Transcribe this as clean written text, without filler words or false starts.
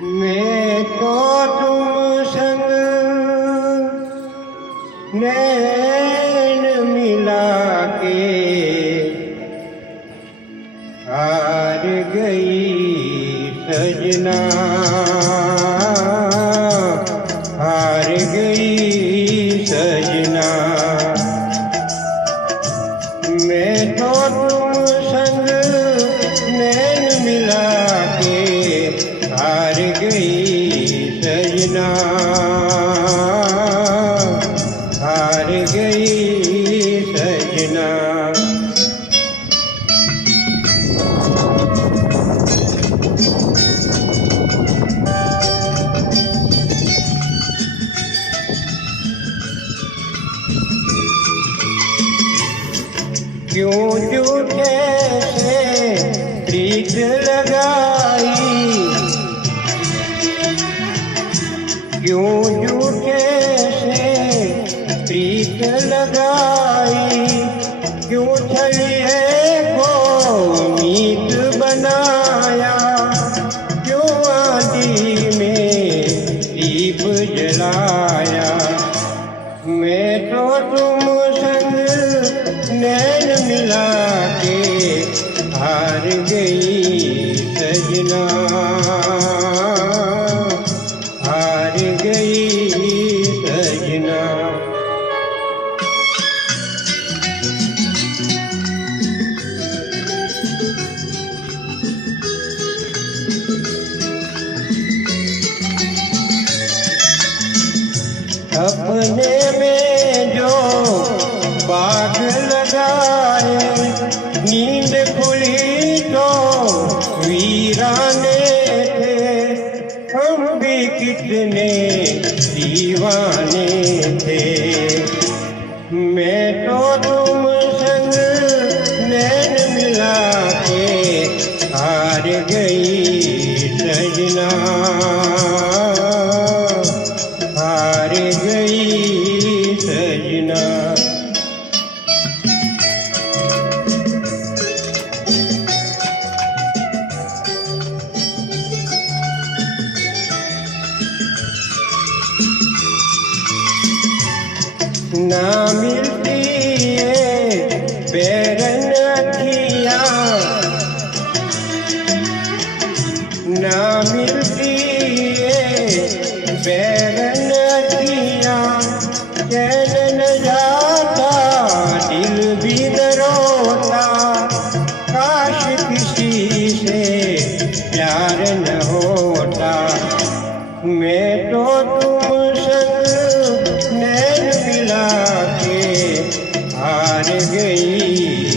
मैं तो तुम संग नैन मिला के हार गई सजना, हार गई सजना। मैं तो तुम संग नैन मिला के हार गई सजना, हार गई सजना। क्यों झूठे से प्रीत लगाई, क्यों झूठे से प्रीत लगाई, क्यों छलिए को मीत बनाया, क्यों आंधी में दीप जलाया। मैं तो तुम संग नैन मिला के हार गई सजना, हार गई सजना। अपने में जो बाग लगाए, नींद खुली तो वीराने थे, हम भी कितने दीवाने थे। मैं तो तुम संग नैन मिला के हार गई सजना, हार गई सजना। ना मिलती है बैरन अखियाँ, ना मिलती है बैरन अखियाँ, चैन न जाता दिल भी न रोता, काश किसी से प्यार न होता। मैं तो तुम संग नैन मिला के हार गई